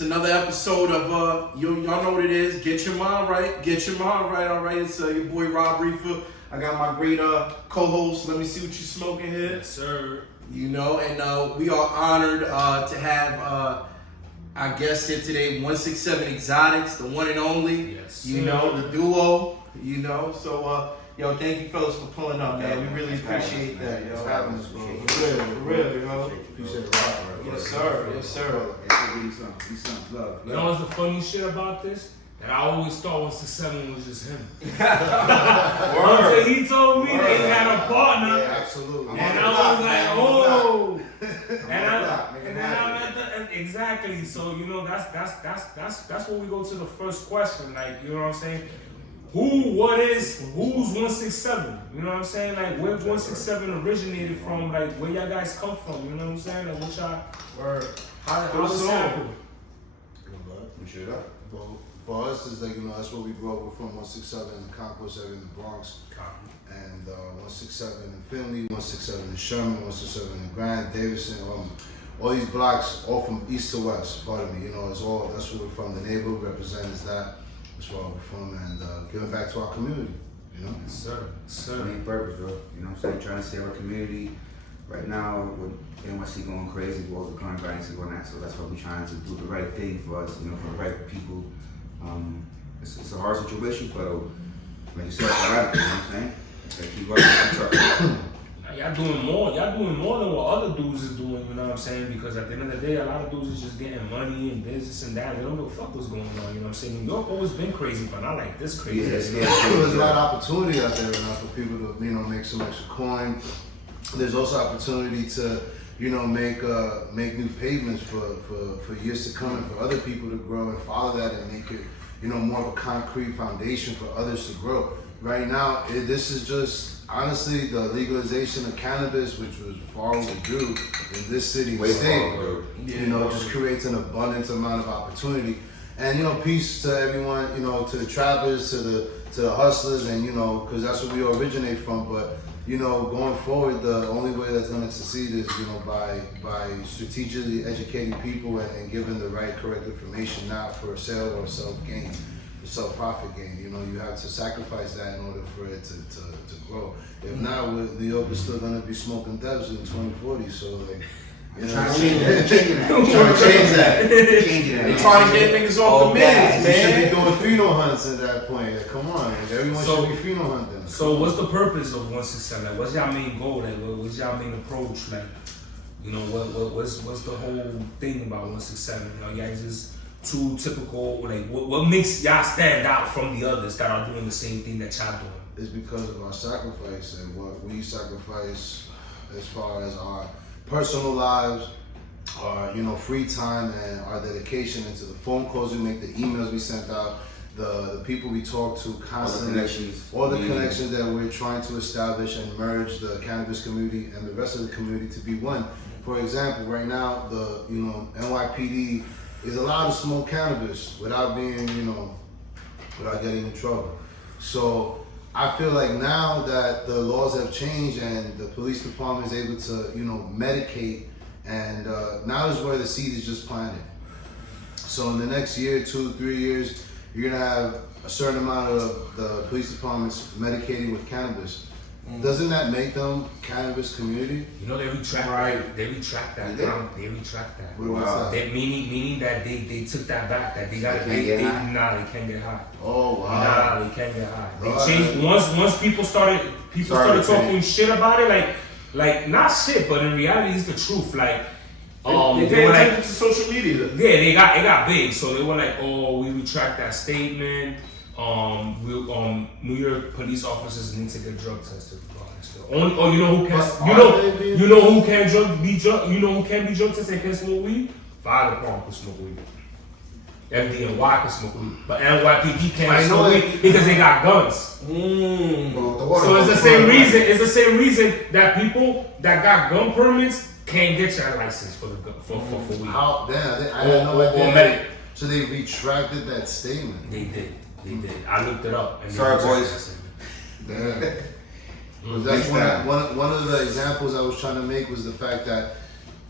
It's another episode of y'all know what it is. Get your mind right. Get your mind right. All right. It's your boy Rob Reefa. I got my great co-host. Let me see what you smoking here. Yes, sir. You know, and we are honored to have our guest here today, 167 Exotics, the one and only. Yes. You know, the duo. You know, so yo, thank you fellas for pulling up, man. We really appreciate that, yo. Having us, bro. For real, yo. Appreciate the rock, bro. Yes, sir. Yes, sir. Be some love. You know what's the funny shit about this? That I always thought 167 was just him. Until he told me they had a partner. Yeah, absolutely. And I was like, oh. And then I'm at the, exactly. So you know that's what we go to the first question. Like, you know what I'm saying? Who's 167? You know what I'm saying? Like, where 167 originated from? Like, where y'all guys come from? You know what I'm saying? Like, what y'all how was it? For us, it's like, you know, that's where we grew up. We're from 167 in the Concourse area in the Bronx. And 167 in Finley, 167 in Sherman, 167 in Grand, Davidson, all these blocks, all from east to west, pardon me. You know, it's all, that's where we're from. The neighborhood represents that. That's where we're from, and giving back to our community, you know? Sir. Main purpose, bro. You know what I'm saying? Trying to save our community. Right now, with NYC going crazy, with all the crime violence going on, so that's why we're trying to do the right thing for us, you know, for the right people. It's a hard situation, but like you said, it's all right, you know what I'm saying? Gotta keep up. Y'all doing more than what other dudes is doing, you know what I'm saying? Because at the end of the day, a lot of dudes is just getting money and business and that. They don't know what the fuck what's going on, you know what I'm saying? New York always been crazy, but not like this crazy. Yeah. There's a lot of opportunity out there enough for people to, you know, make some extra coin. There's also opportunity to, you know, make new pavements for years to come and for other people to grow and follow that and make it, you know, more of a concrete foundation for others to grow. Right now, this is just, honestly, the legalization of cannabis, which was far overdue in this city and state, you know, just creates an abundant amount of opportunity. And, you know, peace to everyone, you know, to the trappers, to the hustlers, and, you know, because that's where we originate from. But, you know, going forward, the only way that's going to succeed is, you know, by strategically educating people and giving the right, correct information, not for sale or self-gain. Self-profit gain, you know, you have to sacrifice that in order for it to grow. If not, New York is still gonna be smoking devs in 2040. So like, you know, Trying to change that. They trying to get niggas off the meds, you man. should be doing pheno hunts at that point. Like, come on, everyone should be pheno hunting. So what's the purpose of 167? Like, what's y'all main goal? Like, what's y'all main approach? Like, you know, what's the whole thing about 167? You know, y'all just too typical. Like, what makes y'all stand out from the others that are doing the same thing that y'all doing? It's because of our sacrifice and what we sacrifice as far as our personal lives, our, you know, free time, and our dedication into the phone calls we make, the emails we sent out, the people we talk to constantly, all the connections that we're trying to establish and merge the cannabis community and the rest of the community to be one. For example, right now, the, you know, NYPD is allowed to smoke cannabis without being, you know, without getting in trouble. So I feel like now that the laws have changed and the police department is able to, you know, medicate, and now is where the seed is just planted. So in the next year, 2, 3 years, you're gonna have a certain amount of the police departments medicating with cannabis. Doesn't that make them cannabis community? You know, they retract that. They retract that. They retract that. Wow. Meaning that they took that back. That they got they can't get high. Oh wow. Nah, they can't get high. They changed once people started talking shit about it. Like not shit, but in reality, it's the truth. Like They pay attention to social media. Yeah, it got big. So they were like, oh, we retract that statement. New York police officers need to get drug tested. You know who can? You know who can be drug tested and can smoke weed? Fire department can smoke weed. FDNY can smoke weed, but NYPD can't smoke weed because they got guns. So it's the same reason. It's the same reason that people that got gun permits can't get your license for weed. How? Damn, I didn't know that. So they retracted that statement. They did. I looked it up. And sorry, boys. Damn. That's one of the examples I was trying to make was the fact that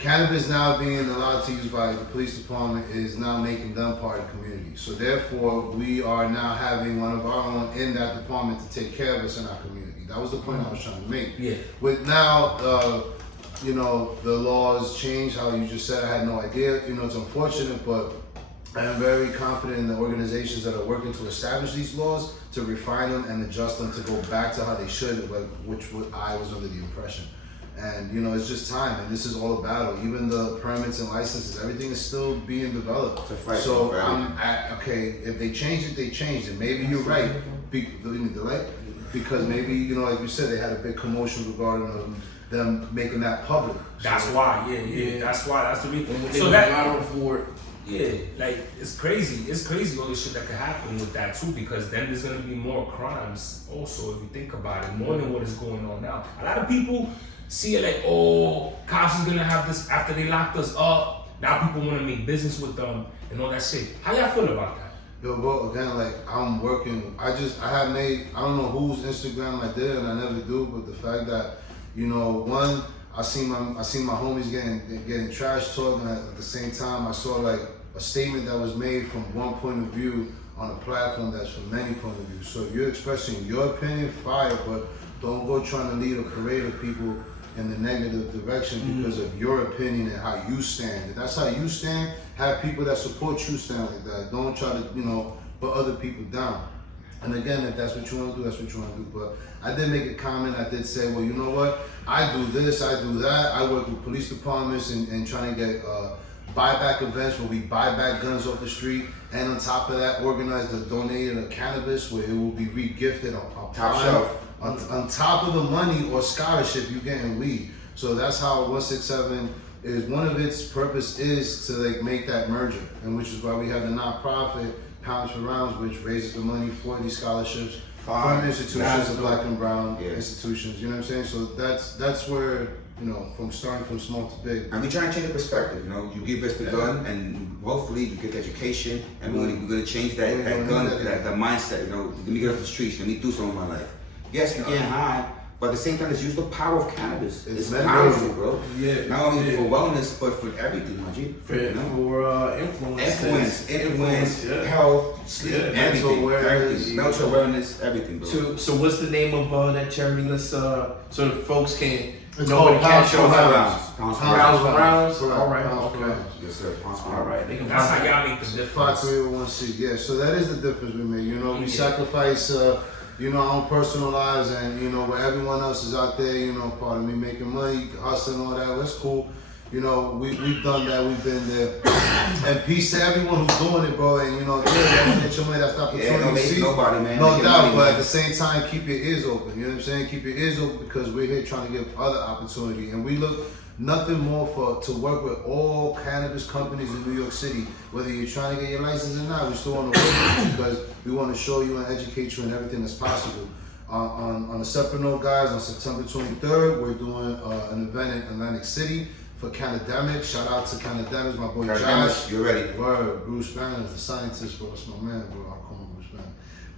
cannabis now being allowed to use by the police department is now making them part of the community. So therefore, we are now having one of our own in that department to take care of us in our community. That was the point I was trying to make. Yeah. With now, you know, the laws change, how you just said, I had no idea. You know, it's unfortunate, but I am very confident in the organizations that are working to establish these laws, to refine them and adjust them to go back to how they should, like, I was under the impression. And, you know, it's just time, and this is all a battle. Even the permits and licenses, everything is still being developed. It's a fight. So, okay, if they change it, they changed it. Maybe you're right. Because maybe, you know, like you said, they had a big commotion regarding them making that public. That's why, that's why, that's the reason. So that that, battle for it. yeah, like, it's crazy all the shit that could happen with that too, because then there's gonna be more crimes also, if you think about it, more than what is going on now. A lot of people see it like, oh, cops is gonna have this after they locked us up. Now people wanna make business with them and all that shit. How y'all feel about that? Yo, bro, again, like, I'm working, I have made, I don't know whose Instagram I did, and I never do, but the fact that, you know, one, I seen my homies getting trash talked, and at the same time, I saw, like, a statement that was made from one point of view on a platform that's from many point of views. So if you're expressing your opinion, fire, but don't go trying to lead a parade of people in the negative direction because of your opinion and how you stand. If that's how you stand, have people that support you stand like that. Don't try to, you know, put other people down. And again, if that's what you want to do, that's what you want to do. But I did make a comment. I did say, well, you know what? I do this, I do that. I work with police departments and trying to get buyback events where we buy back guns off the street. And on top of that, organize the donating of cannabis where it will be re-gifted on Top shelf. On top of the money or scholarship, you're getting weed. So that's how 167 is. One of its purpose is to like make that merger, and which is why we have the nonprofit Pounds for Rounds, which raises the money for these scholarships from institutions of Black and Brown institutions. You know what I'm saying? So that's where, you know, from starting from small to big. And we try and change the perspective, you know. You give us the gun, and hopefully you get education, and we're gonna change that gun, that mindset. You know, let me get off the streets, let me do something with my life. Yes, we getting high, but at the same time, let's use the power of cannabis. It's powerful, bro. Yeah. Not only for wellness, but for everything, my G. For influence, health, sleep, everything, everything. Mental awareness, everything, bro. So what's the name of that charity? Let's so the folks can. It's Nobody called catch your Pounds Pounds Rounds. All right, Pounds okay. Rounds. Yes, sir. All right. They can That's find how y'all make the difference. 5301C, yeah. So that is the difference we make. You know, we sacrifice, you know, our own personal lives, and you know, where everyone else is out there, you know, part of me making money, hustling, all that. That's cool. You know, we've done that. We've been there. And peace to everyone who's doing it, bro. And you know, get your money. That's the opportunity. Yeah, don't make nobody, man. No Make doubt. money, But man. at the same time, keep your ears open. You know what I'm saying? Keep your ears open because we're here trying to give other opportunity, and we look nothing more to work with all cannabis companies in New York City. Whether you're trying to get your license or not, we still want to work with you because we want to show you and educate you in everything that's possible. On a separate note, guys, on September 23rd, we're doing an event in Atlantic City for Canademic. Shout out to Canademic, my boy Josh. You're ready. Word, Bruce Banner is the scientist, bro. It's my man, bro. I'll call him Bruce Banner.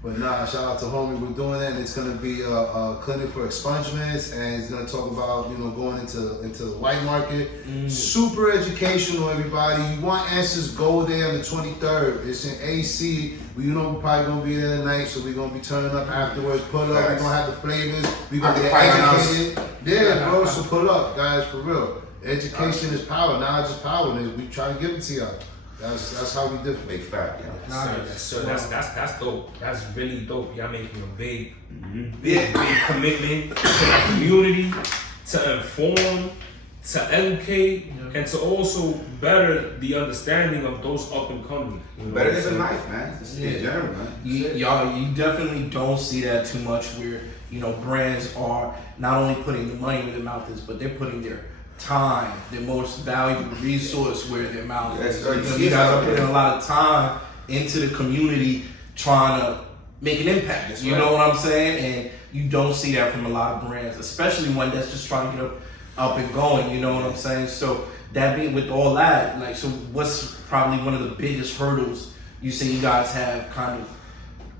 But nah, shout out to homie. We're doing that, and it's gonna be a clinic for expungements, and it's gonna talk about, you know, going into the white market. Super educational, everybody. You want answers? Go there on the 23rd. It's in AC. You know, we're probably gonna be there tonight, so we're gonna be turning up afterwards. Pull up. We're gonna have the flavors. We're gonna get educated. Yeah, bro. So pull up, guys, for real. Education is power. Knowledge is power. And we try to give it to y'all. That's how we different. Big fact, yeah. So that's dope. That's really dope. Y'all making a big commitment to the community, to inform, to educate, and to also better the understanding of those up and coming. You know, Better than life, man. It's in general, man. You definitely don't see that too much where, you know, brands are not only putting the money where their mouth is, but they're putting their time, their most valuable resource where their mouth is. Because you guys are putting a lot of time into the community trying to make an impact. That's you right. know what I'm saying? And you don't see that from a lot of brands, especially one that's just trying to get up and going. You know what I'm saying? So that being with all that, like, so what's probably one of the biggest hurdles you say you guys have kind of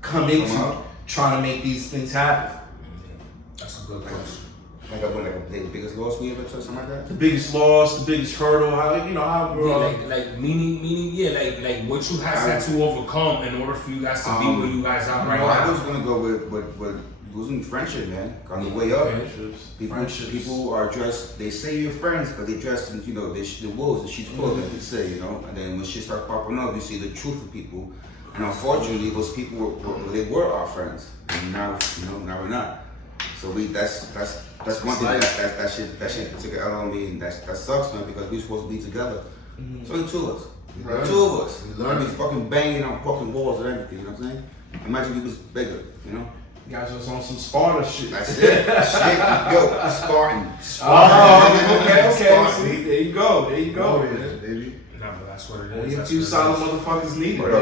come into trying to make these things happen? That's a good question. the biggest loss we ever took, something like that? The biggest loss, the biggest hurdle, how like what you had to overcome in order for you guys to be where you guys are right now. I was gonna go with losing friendship, man. On the way up, people are dressed. They say you're friends, but they dressed in the wolves, the sheep's clothing. They say, and then when shit starts popping up, you see the truth of people. And unfortunately, those people were our friends, and now we're not. So that's one thing that shit took an L on me, and that sucks, man, because we're supposed to be together. So the two of us. The two of us. We learned to be fucking banging on fucking walls and everything, you know what I'm saying? Imagine we was bigger, You guys was on some Sparta shit. That's it. Spartan. Okay. See, there you go, baby. Nah, but that's what it is. Only a few solid motherfuckers needed, man.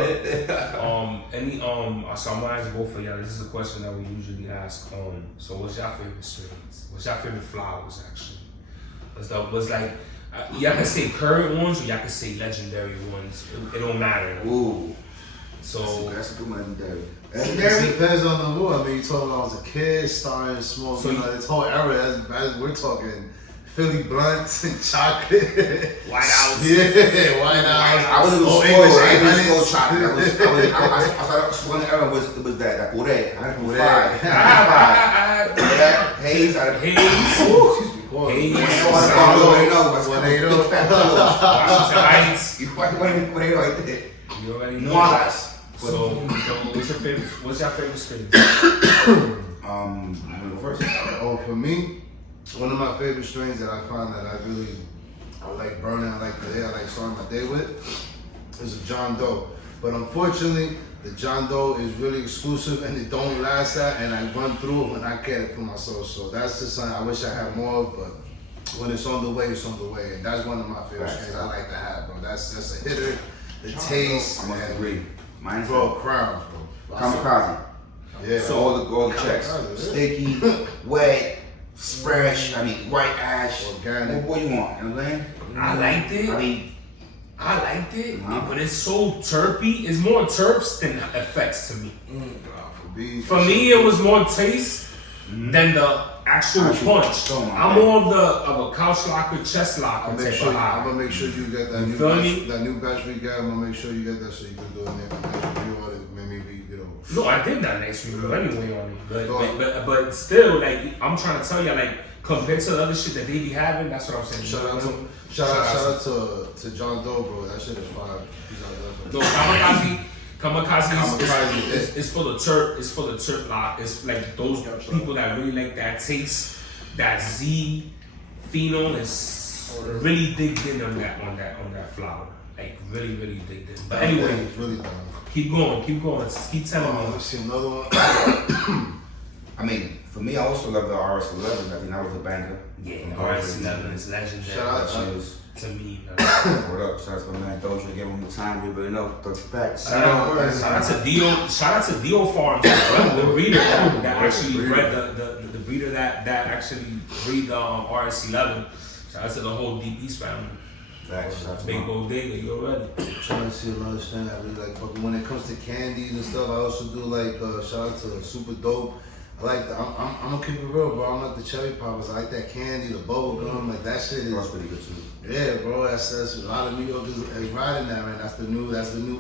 So I'm gonna ask both of y'all. This is a question that we usually ask. So what's your favorite strains? What's your favorite flowers, actually? Was like, y'all can say current ones or y'all can say legendary ones. It don't matter. Ooh. So that's a good legendary. It depends on the mood. I mean, you talking when I was a kid, starting small, So this whole era, as we're talking Philly blunts and chocolate. White House. Yeah, White House. I was a little English. I was chocolate. I thought one era was that puree. I had five. Haze. Haze. Haze. You already know. So what's your favorite strain? First. Oh, for me, one of my favorite strains that I find that I like burning, I like starting my day with, is a John Doe. But unfortunately, the John Doe is really exclusive and it don't last that, and I run through it when I get it for myself. So that's just something I wish I had more of, but when it's on the way, it's on the way. And that's one of my favorite strains I like to have, bro. That's a hitter. The taste. I must agree. Mine's crowns, bro. Kamikaze. Yeah. So all the checks. Sticky, wet, fresh, white ash. Organic. What do you want? You know what I'm saying? I liked it. I liked it, but it's so terpy. It's more terps than effects to me. For me, it was more taste than the actual punch. I'm more of a couch locker, chest locker type of high. I'm gonna make sure you get that new batch we got. I'm gonna make sure you get that so you can do it next review on it. Maybe No, I did that next review anyway on it, but still, like I'm trying to tell you, like compared to the other shit that they be having, that's what I'm saying. Shout out to John Doe, bro. That shit is fire. No, Kamikaze is for the terp. It's for the terp lot. It's like those people that really like that taste, that Z phenol is really digged in on that flower. Like really digged in. But anyway, it's really done. Keep going. Keep telling me. Let's see another one. For me, I also love the RS11. I think that was a banger. Yeah, RS11 is legendary. Shout out to me. What up? Shout out to my man Doja. Give him the time. We really know 30 packs. Shout out to Dio Farms, the breeder that actually bred the breeder that actually breed the RS11. Shout out to the whole Deep East family. Big bodega, you already. Trying to see another strain I really like. But when it comes to candies and stuff, I also do like shout out to Super Dope. I like I'm gonna keep it real, bro. I like the cherry poppers. I like that candy, the bubble gum, like that shit is. That's pretty good too. Yeah, bro. That's a lot of New Yorkers is riding that, man. That's the new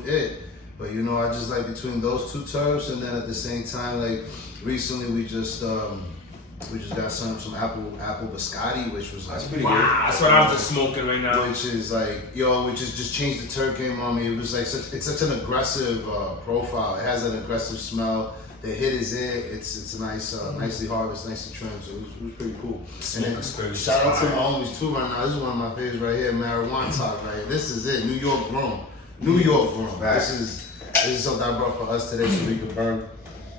it. But I just like between those two terms, and then at the same time, like recently we just got some apple biscotti, which was like pretty good. That's what I'm just smoking right now. Which is like which is just changed the terp game on me. It was like it's such an aggressive profile. It has an aggressive smell. The hit is it. It's a nice, nicely harvested, nicely trimmed. So it was pretty cool. And then shout out to my homies too right now. This is one of my favorites right here, Marijuana Talk right here. This is it, New York grown. This is something I brought for us today so we can burn.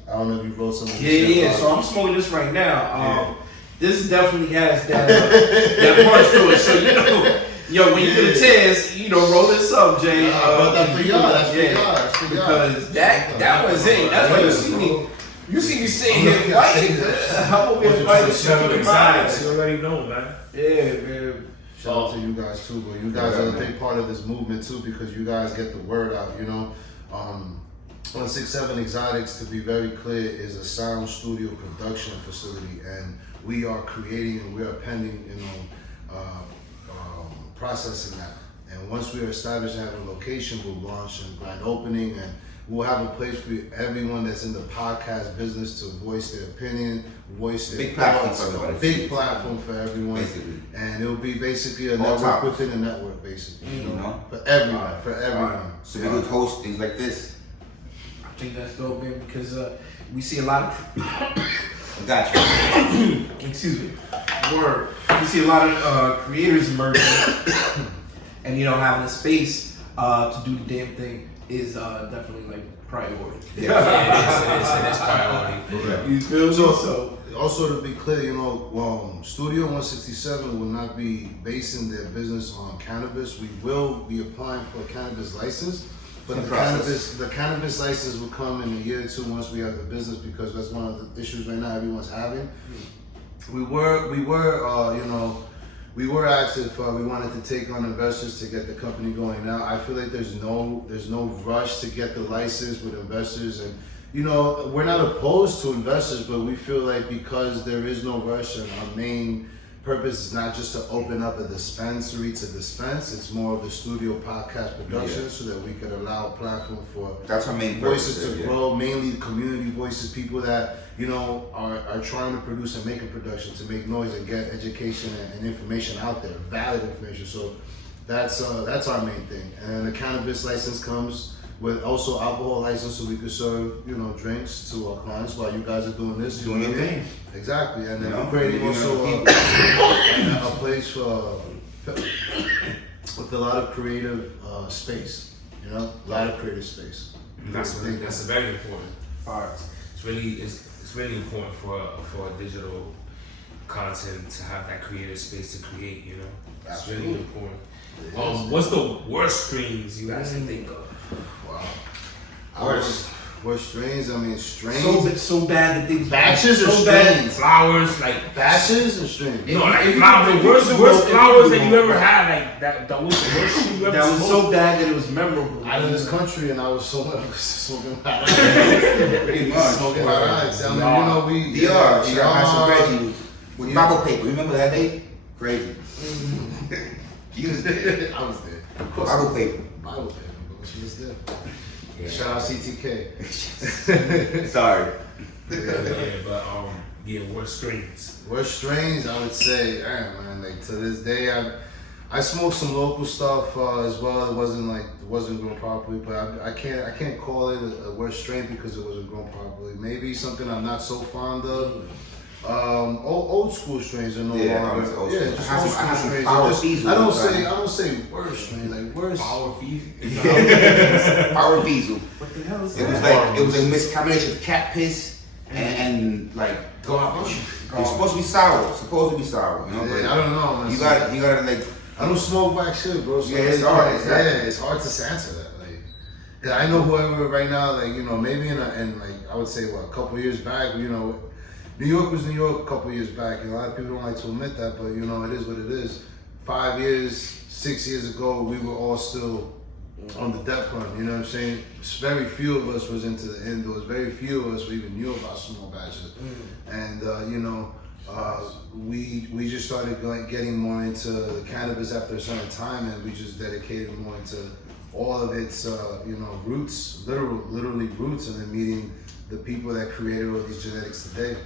I don't know if you wrote something. Yeah. So I'm smoking this right now. This definitely has that punch to it. So when you do the test, roll this up, Jay. That's for y'all. That's for y'all. Because that was it. That's why you see me. You see me sitting here fighting. I'm over here fighting. You already know, man. Yeah, man. Shout out to you guys too, but you guys are a big part of this movement too because you guys get the word out. 167 Exotics, to be very clear, is a sound studio production facility, and we are creating and we are pending, processing that. And once we are established and have a location, we'll launch a grand opening, and we'll have a place for everyone that's in the podcast business to voice their opinion, voice their Big platform for thoughts, everybody. a big platform for everyone. Basically. And it'll be basically a All network topics. within a network, basically. You know? For everyone, So we could host things like this. I think that's dope, man, because we see a lot of I got you. excuse me, word. We see a lot of creators emerging, and having a space to do the damn thing is definitely like priority. It is priority for real. You feel me? So, also to be clear, Studio 167 will not be basing their business on cannabis. We will be applying for a cannabis license, but the cannabis license will come in a year or two once we have the business, because that's one of the issues right now everyone's having. We were asked if we wanted to take on investors to get the company going. Now I feel like there's no rush to get the license with investors, and we're not opposed to investors, but we feel like because there is no rush and our main purpose is not just to open up a dispensary to dispense, it's more of the studio podcast production, so that we could allow a platform for That's our main voices purpose, to grow, mainly community voices, people that are trying to produce and make a production, to make noise and get education and information out there, valid information. So that's our main thing. And the cannabis license comes with also alcohol license, so we could serve drinks to our clients while you guys are doing this. Doing your thing. Exactly, and then You know, we're creating also people. a place with a lot of creative space. A lot of creative space. That's very important part. It's really important for digital content to have that creative space to create. It's really important. What's the worst streams you guys can think of? Wow. Worst strains? I mean, strains. So bad that things Batches or so bad. strains? Flowers, like Batches and strains? no, like if you- flowers. if The you worst could worst go- flowers if that you you could ever go- had. Like that was the worst shit you ever That was smoked. so bad that it was memorable. Out of this country, and I was smoking hot Pretty much. smoking hot ice. I mean, DR, she got DR, my Reggie with bubble paper. Remember that day? Crazy. You was there. I was there. Of course. Bubble paper. Bible paper, but she was there. Yeah. Shout out CTK. Sorry. Worst streams. Worst strains, I would say, man, like to this day, I smoked some local stuff as well. It wasn't grown properly, but I can't call it a worst strain because it wasn't grown properly. Maybe something I'm not so fond of. Old school strains are no longer. Old school. Yeah, just I old had some school power strains. diesel I don't say worst strain, like worst. Power fees. Power diesel. What the hell is It was that? it was a mixed combination of cat piss and like garbage. It's supposed to be sour. But Yeah, I don't know. Man. you gotta like. I don't smoke black shit, bro. So Yeah, it's hard. It's hard to answer that. Like, yeah, I know whoever right now, like maybe in like I would say a couple years back, New York was New York a couple years back, and a lot of people don't like to admit that, but it is what it is. 5 years, 6 years ago, we were all still on the death run. You know what I'm saying? Very few of us was into the indoors. Very few of us even knew about small batches, and we just started getting more into the cannabis after a certain time, and we just dedicated more into all of its roots, literally roots, and then meeting the people that created all these genetics today.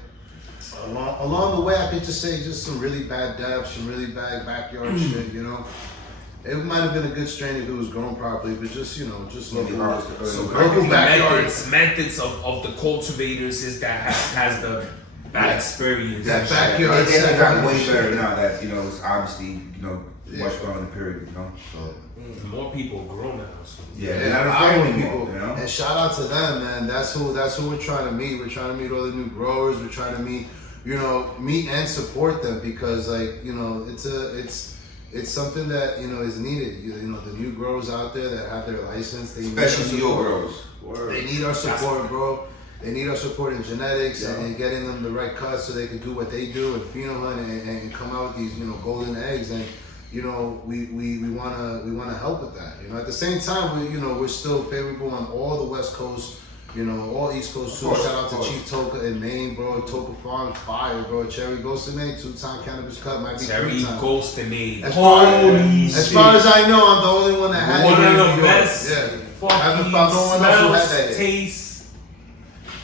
Along the way, I could just say just some really bad dabs, some really bad backyard shit. It might have been a good strain if it was grown properly, but just local. So Local backyard. methods of the cultivators is that has the bad experience. That backyard They setup. got way better now that it's obviously much better in the period. So, More people grow now. So. yeah, Yeah, they're not I afraid want anymore. people, and shout out to them, man. That's who we're trying to meet. We're trying to meet all the new growers. We're trying to meet and support them, because it's something that is needed. The new growers out there that have their license, they Especially need our your support. girls. They need our support, bro. They need our support in genetics and getting them the right cuts so they can do what they do and pheno hunt and come out with these golden eggs. And we wanna help with that. At the same time, we're still favorable on all the West Coast You know, all East Coast too. Shout out to Chief Toka in Maine, bro. Toka Farms, fire, bro. Cherry Ghost in Maine, 2-time Cannabis Cup, might be Cherry 3-time. Ghost in Maine. As far as I know, I'm the only one that had one it in of New the York. best. Yeah. I haven't found no one else who had that. Taste.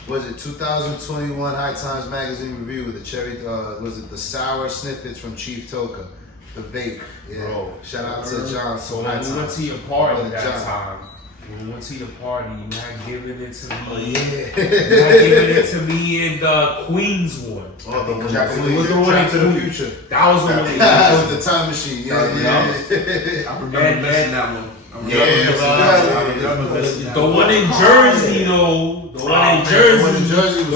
Was it 2021 High Times Magazine review with the cherry? Was it the sour snippets from Chief Toka, the vape? Yeah. Bro. Shout out to John. So when we went to your party that time, when we went to your party, you had given it to me. Oh yeah. You had given it to me in the Queens one. Oh, the one Track to the future. That was the one. That was the time machine. Yeah. I remember missing that one. The one in Jersey though. The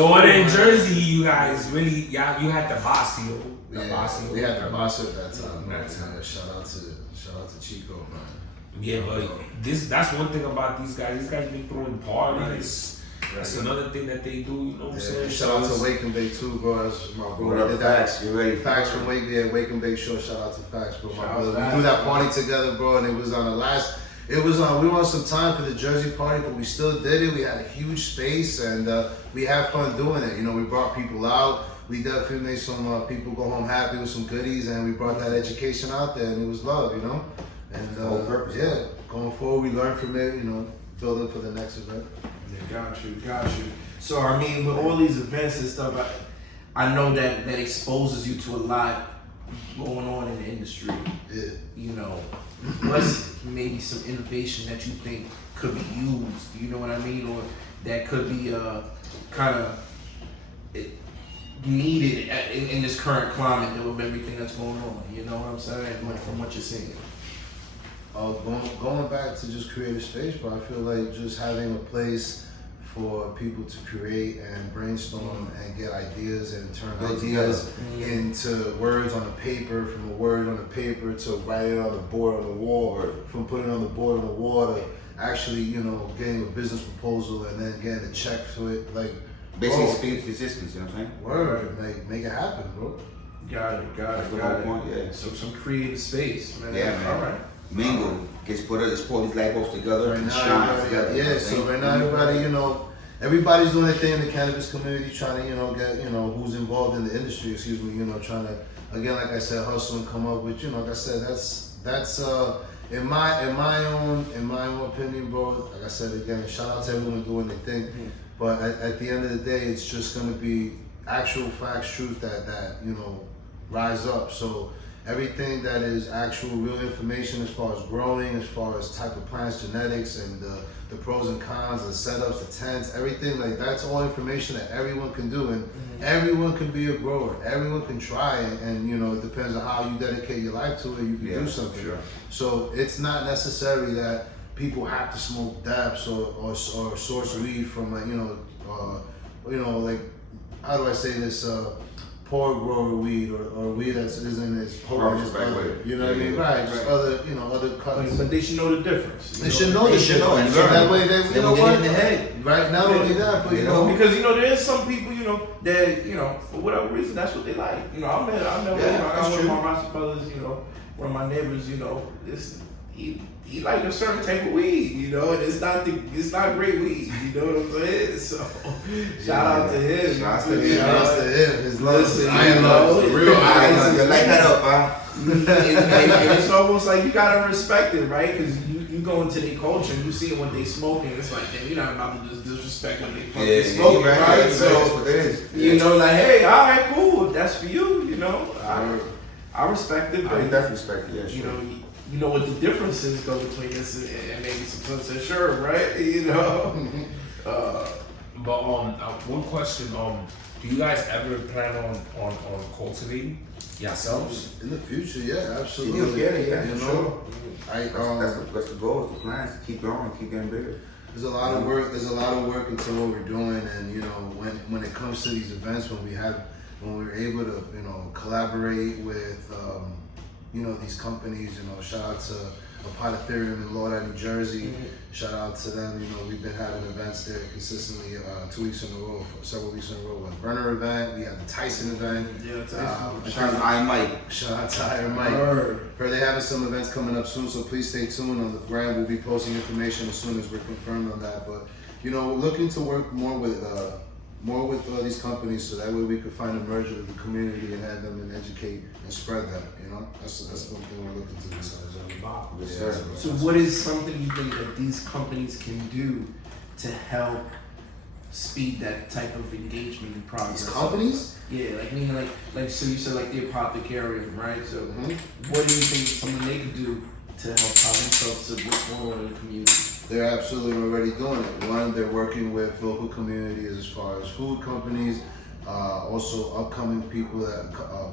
one in Jersey, you guys really, you had the Basio. We had the Basio at that time. Shout out to Chico, man. Yeah, but that's one thing about these guys. These guys be throwing parties. That's another thing that they do. You know what I'm saying? Shout out to Wake and Bake too, bro. That's my bro. What up, Facts? You ready? Facts from Wake, Wake and Bake. Sure, shout out to Facts, bro. My brother. We threw that party together, bro, and it was on the last. It was on. We were on some time for the Jersey party, but we still did it. We had a huge space, and we had fun doing it. You know, we brought people out. We definitely made some people go home happy with some goodies, and we brought that education out there, and it was love, you know. And going forward, we learned from it. You know, building for the next event. Yeah, got you. So I mean, with all these events and stuff, I know that exposes you to a lot going on in the industry. Yeah. You know, what's maybe some innovation that you think could be used? You know what I mean, or that could be kind of needed in this current climate of everything that's going on. You know what I'm saying? From what you're seeing. Going back to just creative space, but I feel like just having a place for people to create and brainstorm and get ideas and turn ideas into words on a paper, from a word on a paper to write it on the board on the wall, from putting it on the board on the wall to actually, you know, getting a business proposal and then getting a check for it, like basically speed to existence, you know what I'm saying? Word, like make it happen, bro. Got it. Yeah. So some creative space, man. Yeah, man. All right. Mingle, gets put these light bulbs together Right and now, shine together. yeah. So right now, everybody, you know, everybody's doing their thing in the cannabis community, trying to, you know, get, you know, who's involved in the industry. Excuse me, you know, trying to, again, like I said, hustle and come up with, you know, like I said, that's in my own opinion, bro. Like I said again, shout out to everyone doing their thing. Mm-hmm. But at the end of the day, it's just gonna be actual facts, truth that you know rise up. So everything that is actual, real information as far as growing, as far as type of plants, genetics, and the pros and cons, the setups, the tents, everything like that's all information that everyone can do, and everyone can be a grower. Everyone can try it, and you know it depends on how you dedicate your life to it. You can do something. Sure. So it's not necessary that people have to smoke dabs or source weed from like you know like how do I say this poor grower weed or weed that isn't as potent as other, you know what I mean? Right, just other, you know, other cuts. But they should know the difference. They should know the shit. And So that way they will get in the head. Right, not only that, but you know, because you know there is some people, you know, that, you know, for whatever reason that's what they like. You know, I met you know, I got one of my Rasta brothers, you know, one of my neighbors, you know, he like a certain type of weed, you know, and it's not great weed, you know what I'm saying? So shout out to him. Shout out to him. His love. Listen, I am love. Real. You light that up, huh? and it's almost like you gotta respect it, right? Because you go into their culture and you see what they smoking. It's like, damn, you're not about to just disrespect what they fucking smoking, right? So you know, like, hey, all right, cool. If that's for you, you know, I respect it. I But definitely respect it. Yeah, you sure. know, you know what the difference is though between this and maybe some Sunset Sure, right? You know. But one question, do you guys ever plan on cultivating yourselves? In the future, yeah, absolutely. You'll get it, yeah, you for know, sure. I That's the goal, the plans, keep growing, keep getting bigger. There's a lot of work. There's a lot of work into what we're doing, and you know, when it comes to these events, when we're able to, you know, collaborate with, you know, these companies. You know, shout out to Apothecarium in Lodi, New Jersey. Shout out to them. You know, we've been having events there consistently, 2 weeks in a row, several weeks in a row. We had the Burner event. We had the Tyson event. Yeah, Tyson. Shout out to I Mike. Shout out to Iron Mike. Heard they're having some events coming up soon, so please stay tuned. On the brand, we'll be posting information as soon as we're confirmed on that. But looking to work more with these companies, so that way we could find a merger with the community and have them and educate and spread that. That's one thing we're looking to do. Yes, sir. So what is something you think that these companies can do to help speed that type of engagement and progress? These companies? Yeah, like so you said like the apothecarium, right? So Mm-hmm. what do you think something they could do to help tie themselves to what's going on in the community? They're absolutely already doing it. One, they're working with local communities as far as food companies, also upcoming people that are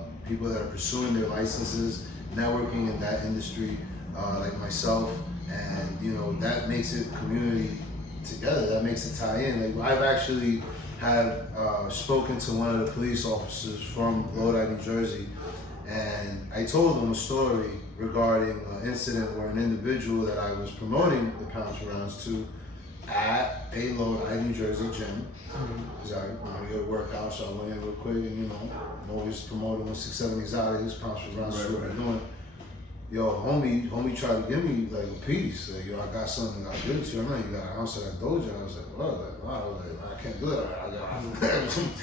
pursuing their licenses, networking in that industry, like myself, and that makes it community together. That makes it tie in. Like I've actually had spoken to one of the police officers from Lodi, New Jersey, and I told him a story regarding an incident where an individual that I was promoting the Pounds for Rounds to at a Lodi, New Jersey gym, because I go to work out, so I went in real quick and I'm always promoting when 670's out of his Pounds for Rounds, what we're doing. Yo, homie tried to give me like a piece. Like, yo, I got something, I'll give it to you. You got an ounce of that doja. I was like, what? I can't do that.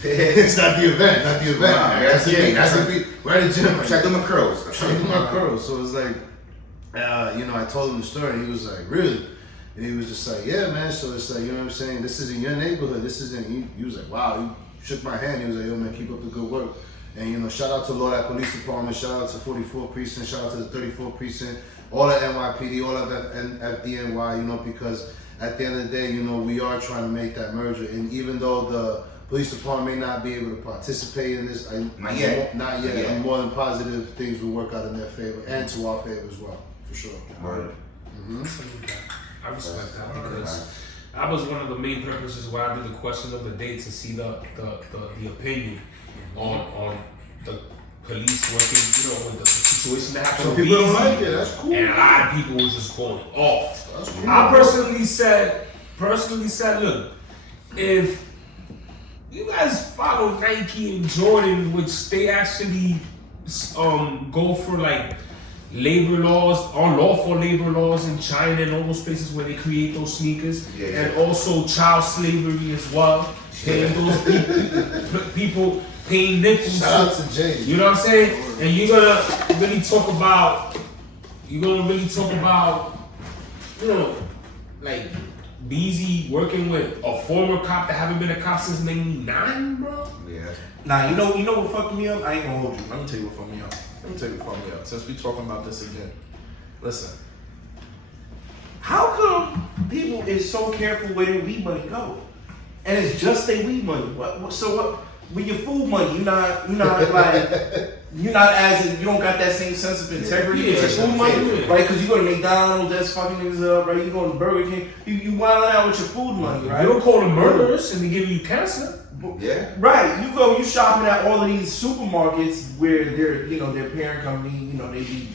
It's not the event. Wow, That's the beat. We're at the gym. I'm trying to do my curls. So it's like, I told him the story, and he was like, really? And he was just like, yeah, man. So it's like, you know what I'm saying? This isn't your neighborhood. This isn't. He was like, wow. He shook my hand. He was like, yo, man, keep up the good work. And shout out to Lodi Police Department, shout out to 44th Precinct, shout out to the 34th Precinct, all of NYPD, all of FDNY, because at the end of the day, we are trying to make that merger. And even though the police department may not be able to participate in this, Not yet. I'm more than positive things will work out in their favor and to our favor as well, for sure. Word. I respect that because that was one of the main purposes why I did the question of the day, to see the opinion on the police working, with the situation that happened. Some people don't like it. That's cool. And a lot of people was just going off. That's cool. I personally said, look, if you guys follow Nike and Jordan, which they actually go for like labor laws, unlawful labor laws in China and all those places where they create those sneakers, and also child slavery as well. Paying those people paying nipples. Shout out to Jay. You know what I'm saying? And you're gonna really talk about, like Beezy working with a former cop that haven't been a cop since '99, bro. Yeah. Nah, you know what fucked me up? I ain't gonna hold you. Let me tell you what fucked me up. Since we talking about this again. Listen. How come people is so careful where their weed money go? And it's just their weed money. What? With your food money, you don't got that same sense of integrity with your food money, right? Because you go to McDonald's, that's fucking niggas up, right? You go to Burger King, you wilding out with your food money, right? You don't call them murderers and they give you cancer. Yeah. Right. You shopping at all of these supermarkets where their parent company, they be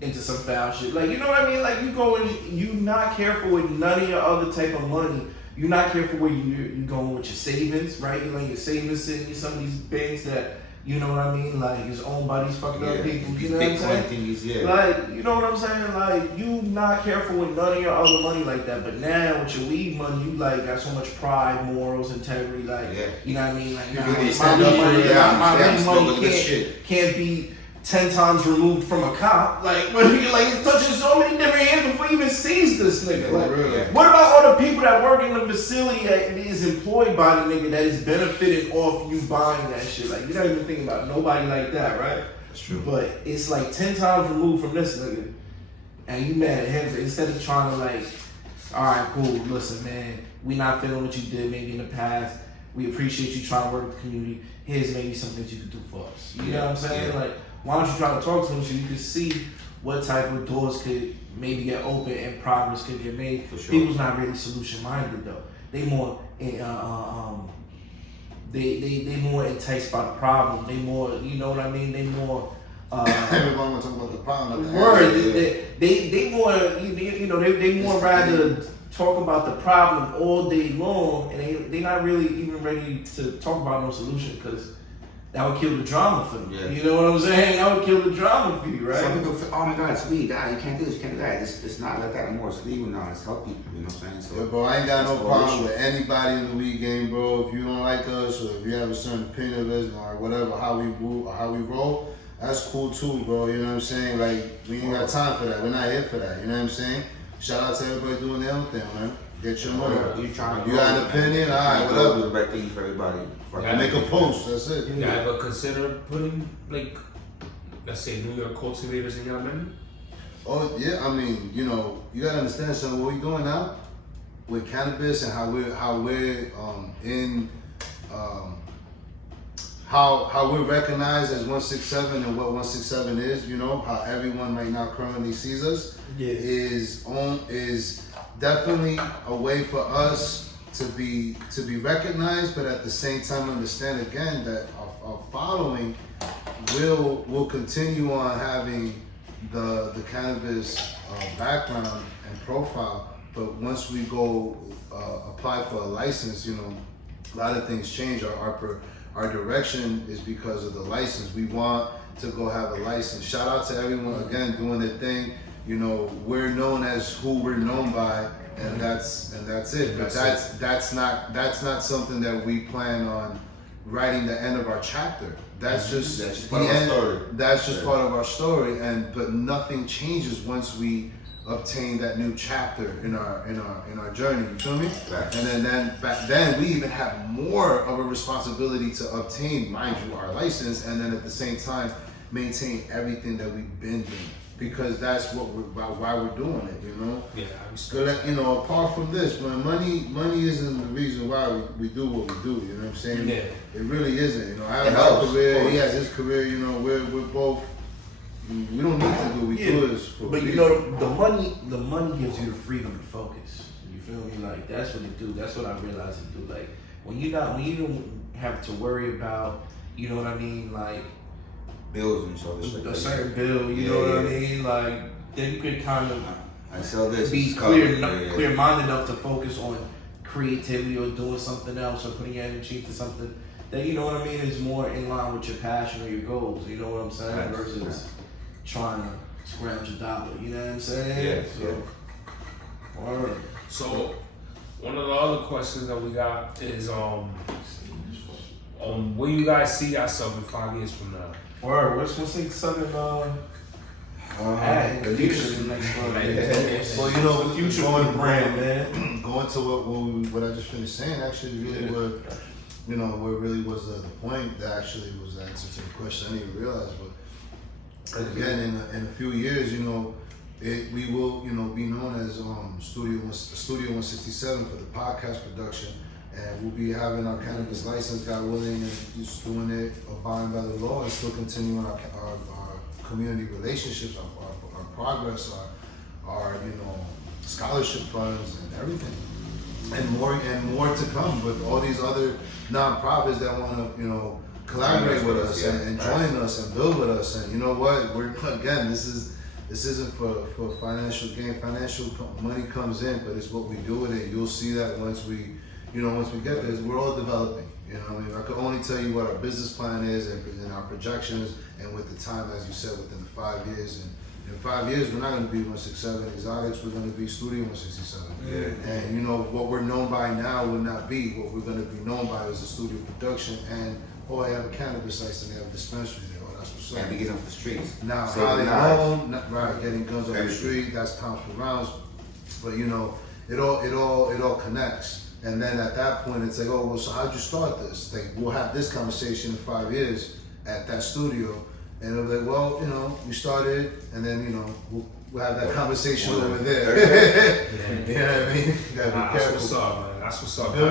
into some foul shit. Like, you know what I mean? Like, you go and you not careful with none of your other type of money. You're not careful where you going with your savings, right? Your savings sitting in some of these banks that, you know what I mean? Like, it's owned by these fucking other people. You know what I'm saying? Like, you know what I'm saying? Like, you not careful with none of your other money like that. But now with your weed money, you like got so much pride, morals, integrity. Like, you know what I mean? Like, my money can't be 10 times removed from a cop. Like, when he it's touching so many different hands before he even sees this nigga. Like, what about all the people that work in the facility that is employed by the nigga that is benefiting off you buying that shit? Like, you're not even thinking about nobody like that, right? That's true. But it's like 10 times removed from this nigga. And you mad at him instead of trying to alright, cool, listen, man, we not feeling what you did maybe in the past. We appreciate you trying to work with the community. Here's maybe something that you could do for us. You know what I'm saying? Yeah. Like, why don't you try to talk to them so you can see what type of doors could maybe get open and progress could get made. For sure. People's not really solution minded though. They more they more enticed by the problem. They more, you know what I mean? They more everyone want to talk about the problem. Word. They more they more rather talk about the problem all day long, and they not really even ready to talk about no solution because that would kill the drama for them. Yeah. You know what I'm saying? That would kill the drama for you, right? Some people feel, oh my God, it's weed. God, you can't do this, you can't do that. It's not like that anymore. It's legal now. It's help people. You know what I'm saying? So, Yeah, bro, I ain't got no that's problem all with anybody in the weed game, bro. If you don't like us or if you have a certain opinion of us or whatever, how we move or how we roll, that's cool too, bro. You know what I'm saying? Like, we ain't got time for that. We're not here for that. You know what I'm saying? Shout out to everybody doing their own thing, man. Get your money. You trying to You got an opinion? All right, do whatever. the right thing for everybody. Yeah, Make a post. That's it. You ever consider putting, like, let's say New York cultivators in your amendment? Oh yeah, I mean, you know, you gotta understand something. What we doing now with cannabis and how we're how we're recognized as 167 and what 167 is. You know how everyone right now currently sees us is definitely a way for us to be recognized, but at the same time understand again that our following will continue on having the cannabis background and profile, but once we go apply for a license, you know, a lot of things change. Our direction is because of the license. We want to go have a license. Shout out to everyone again doing their thing. You know, we're known as who we're known by, and that's it. But that's not something that we plan on writing the end of our chapter. That's just part of our story. That's just part of our story, but nothing changes once we obtain that new chapter in our journey. You feel me? Right. And then back then we even have more of a responsibility to obtain, mind you, our license, and then at the same time maintain everything that we've been doing, because that's why we're doing it. You know? Yeah, So that, you know, apart from this, man, money isn't the reason why we do what we do. You know what I'm saying? Yeah. It really isn't. You know, I have It my helps, career. of He course. has his career. You know, we're both. We don't need to do what we do this for. But you know, the money gives you the freedom to focus. You feel me? Like that's what it do. That's what I realized it do. Like when you don't have to worry about, you know what I mean, like bills and so this a certain bill. You know what I mean? Like then you could kind of I sell this. be it's covered. clear minded enough to focus on creativity or doing something else or putting your energy into something that, you know what I mean, is more in line with your passion or your goals. You know what I'm saying? Right. Versus trying to scrounge a dollar. You know what I'm saying? Yeah. So, word. So, one of the other questions that we got is, where you guys see yourself in 5 years from now? Word. What's 6-7 The future. the next one? Well, you know, the future going for the brand, man. Going to what I just finished saying, actually, really what really was the point that actually was the answer to the question. I didn't even realize, but again, in a few years, you know, we will, you know, be known as Studio 167 for the podcast production, and we'll be having our cannabis license, God willing, and just doing it, abiding by the law, and still continuing our community relationships, our progress, our you know, scholarship funds and everything, and more to come with all these other nonprofits that want to, you know, collaborate with us and join us and build with us. And you know what? We're again, this isn't for financial gain. Financial money comes in, but it's what we do with it. You'll see that once we get there. We're all developing. You know, I mean, I can only tell you what our business plan is and our projections, and with the time, as you said, within the 5 years. And in 5 years, we're not going to be 167 Exotics. We're going to be Studio 167. Yeah. And you know what we're known by now will not be what we're going to be known by as a studio production. And I have a cannabis license. They have a dispensary there. Oh, that's what's up. And we get off the streets. Now, So how they nice. own, right, getting guns on the street, that's pounds per rounds. But you know, it all connects. And then at that point, it's like, oh, well, so how'd you start this? Like, we'll have this conversation in 5 years at that studio. And it'll be like, well, you know, we started, and then, you know, we'll have that conversation over there. You know what I mean? You gotta be That's careful. what's up, man. That's what's up. Yeah.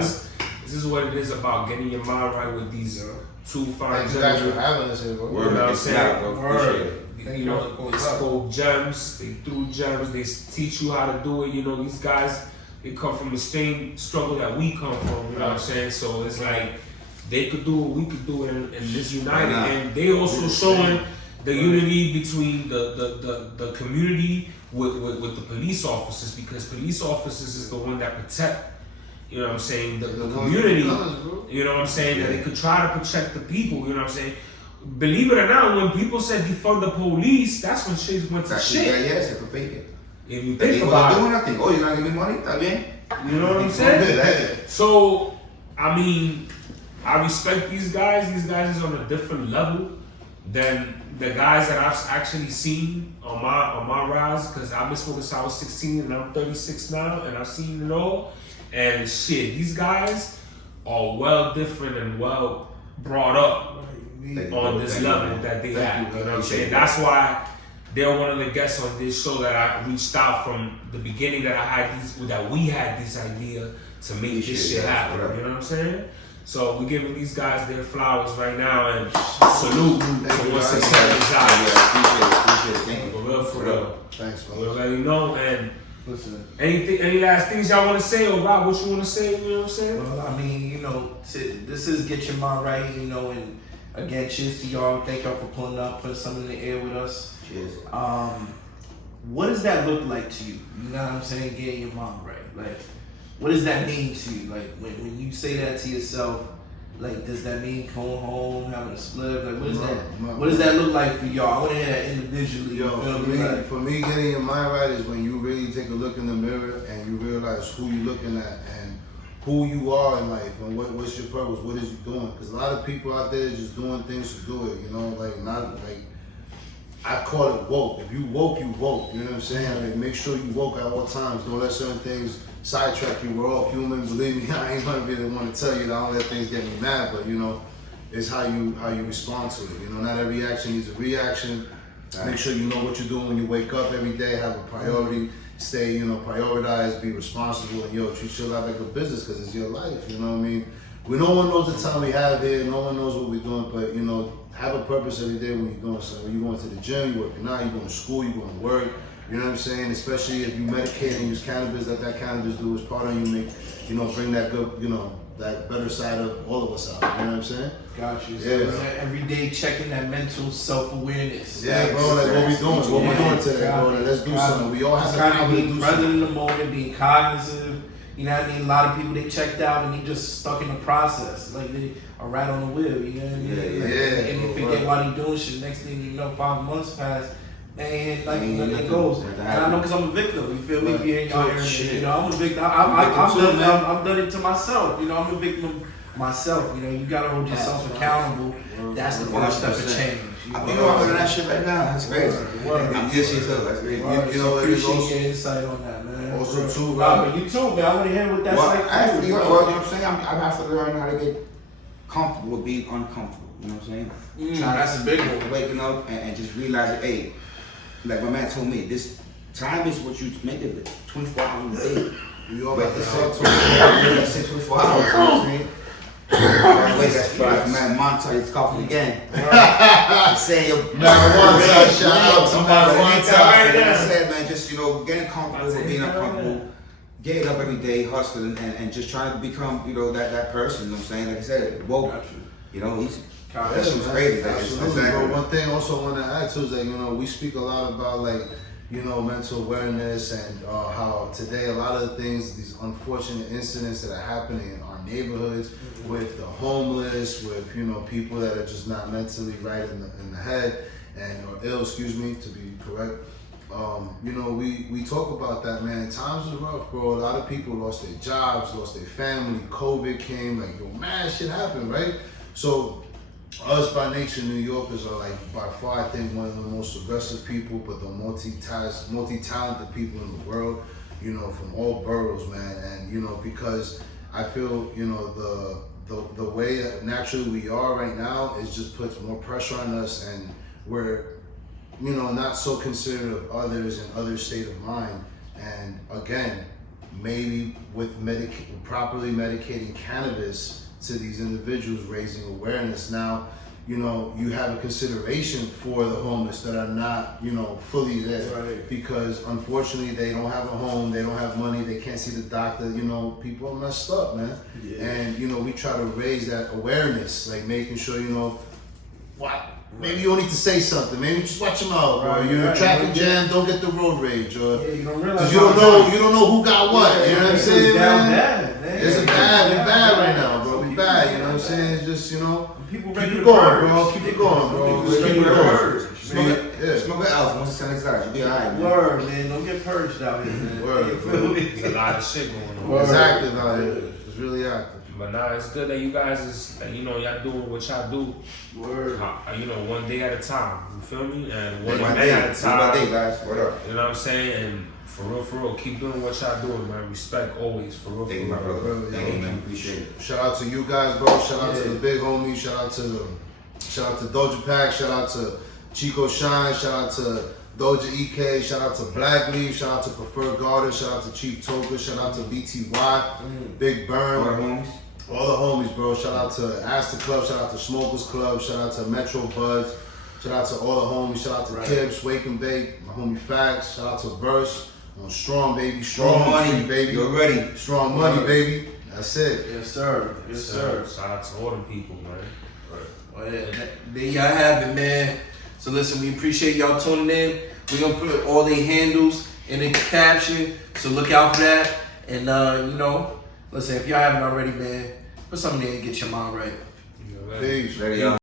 This is what it is about getting your mind right with these two fine Thank you guys for gentlemen. having us here, bro. You know what I'm It's not, saying? bro. Appreciate it. You know, they spoke gems, they threw gems, they teach you how to do it. You know, these guys, they come from the same struggle that we come from, you know what I'm saying? So it's like, they could do what we could do in this united. Right. And they also showing the unity between the community with the police officers, because police officers is the one that protect, you know what I'm saying, the The community, guns, bro. you know what I'm saying, that they could try to protect the people, you know what I'm saying. Believe it or not, when people said defund the police, that's when shit went to shit. Yeah, se fue peque. If you They think about doing it, nothing. Oh, you're not giving me money? Está bien. you know what I'm saying? So, I mean, I respect these guys. These guys is on a different level than the guys that I've actually seen on my rise. Because I've been smoking since I was 16 and I'm 36 now, and I've seen it all. And shit, these guys are well different and well brought up on this level that they have. You know what I'm saying? That's why they're one of the guests on this show that I reached out from the beginning, that we had this idea to make this shit happen. You know what I'm saying? So we're giving these guys their flowers right now and salute to what's success out. Appreciate it. Thank you. For real. Thanks, man. We'll let you know. And Listen. any last things y'all want to say, or Rob, what you want to say? You know what I'm saying? Well, I mean, you know, this is Get Your Mind Right, you know, and again, cheers to y'all. Thank y'all for pulling up, putting something in the air with us. Cheers. What does that look like to you? You know what I'm saying? Getting your mind right. Like, what does that mean to you? Like, when you say that to yourself, like, does that mean going home, having a split? Like, what does that look like for y'all? I want to hear that individually. Yo, for me, getting your mind right is when you really take a look in the mirror and you realize who you're looking at and who you are in life and what's your purpose, what is you doing? Because a lot of people out there just doing things to do it, you know, like not like, I call it woke. If you woke, you woke. You know what I'm saying? Like, make sure you woke at all times. Don't let certain things sidetrack you. We're all human. Believe me, I ain't gonna be the one to tell you that I don't let things get me mad. But you know, it's how you respond to it. You know, not every action needs a reaction. Make sure you know what you're doing when you wake up every day. Have a priority. Stay, you know, prioritize. Be responsible. And yo, treat your life like a business because it's your life. You know what I mean? No one knows the time we have here. No one knows what we're doing. But you know, have a purpose every day when you're doing something. When you're going to the gym, you're working out, you're going to school, you're going to work. You know what I'm saying? Especially if you medicate and use cannabis, that cannabis do its part on you, bring that good, you know, that better side of all of us out. You know what I'm saying? Got you. So Yeah. it's like every day checking that mental self-awareness. Yeah, bro, like what we doing, what we're doing today, bro. Let's do something. We all have to kind of be being present in the moment, being cognizant. You know what I mean? A lot of people, they checked out and they just stuck in the process. Like they are right on the wheel, you know what I mean? And they forget why they doing shit. Next thing you know, 5 months pass. Man, like nothing goes. And I know because I'm a victim. You feel me? If y'all hearing it, you know, I'm a victim. I've done it to myself. You know, I'm a victim myself. You know, you gotta hold yourself accountable. That's the first step of change. I'm working on that shit right now. That's crazy. I'm just yourself. That's crazy. You know, appreciate your insight on that, man. Also, too, Robert, you too, man. I want to hear what that's like. Actually, you know what I'm saying? I have to learn how to get comfortable with being uncomfortable. You know what I'm saying? That's a big one. Waking up and just realizing, hey, like my man told me, this time is what you make of it. 24 hours a day. We all But got the the 24 hours. You know what I'm saying? Wait, that's right. Man, Montage is coughing again. Say your marijuana, shout out to marijuana. Like I said, man, just, you know, getting comfortable with being uncomfortable, getting up every day, hustling, and just trying to become, you know, that person. You know what I'm saying? Like I said, woke. You know, that shit was crazy. Absolutely, bro. One thing also I want to add too is that, you know, we speak a lot about, like, you know, mental awareness and how today a lot of the things, these unfortunate incidents that are happening in our neighborhoods with the homeless, with, you know, people that are just not mentally right in the head or ill, excuse me, to be correct. You know, we talk about that, man. Times was rough, bro. A lot of people lost their jobs, lost their family. COVID came, like, yo, man, shit happened, right? So us by nature, New Yorkers are like by far, I think, one of the most aggressive people, but the multi-talented people in the world, you know, from all boroughs, man. And, you know, because I feel, you know, the way that naturally we are right now, it just puts more pressure on us, and we're, you know, not so considerate of others and other state of mind. And again, maybe with properly medicating cannabis to these individuals, raising awareness. Now, you know, you have a consideration for the homeless that are not, you know, fully there. Right. Because unfortunately they don't have a home, they don't have money, they can't see the doctor, you know, people are messed up, man. Yeah. And, you know, we try to raise that awareness, like making sure, you know, maybe you don't need to say something. Maybe just watch them out, or you're in a traffic jam. Don't get the road rage, or you don't realize because you don't know who got what. You know what I'm saying, man? It's a bad, we bad right now, bro. We bad, you know what I'm saying? It's just, you know, People keep ready it to going, purge. bro. Keep it going, bro. People Keep it ready to going. purge. Smoke an ounce once the sun is out. You'll be alright, man. Word, man. Don't get purged out here, man. Word, You feel me? There's a lot of shit going on. Word. It's active out here. It's really active. But nah, it's good that you guys is, like, you know, y'all doing what y'all do. Word. You know, one day at a time. You feel me? And one Day by day at a day, day by day, time. guys. What up? You know what I'm saying? And for real, keep doing what y'all doing, man. Respect always, for real. Thank you, my brother. Really, Thank you, man. Appreciate it. Shout out to you guys, bro. Shout out to the big homies. Shout out to Doja Pack. Shout out to Chico Shine. Shout out to Doja EK. Shout out to Black Leaf. Shout out to Preferred Garden. Shout out to Chief Toka. Shout out to BTY. Big Burn. All the homies. All the homies, bro. Shout out to Astor Club. Shout out to Smokers Club. Shout out to Metro Buzz. Shout out to all the homies. Shout out to Kibbs, Wake and Bake. My homie Facts. Shout out to Verse. Strong, baby. Strong money, baby. You're ready. Strong money, baby. That's it. Yes, sir. Yes, sir. Shout out to all them people, man. Well, yeah, there y'all have it, man. So listen, we appreciate y'all tuning in. We're gonna put all their handles in the caption, so look out for that. And you know, listen, if y'all haven't already, man, put something there and get your mind right. You know, Peace. Ready, y'all.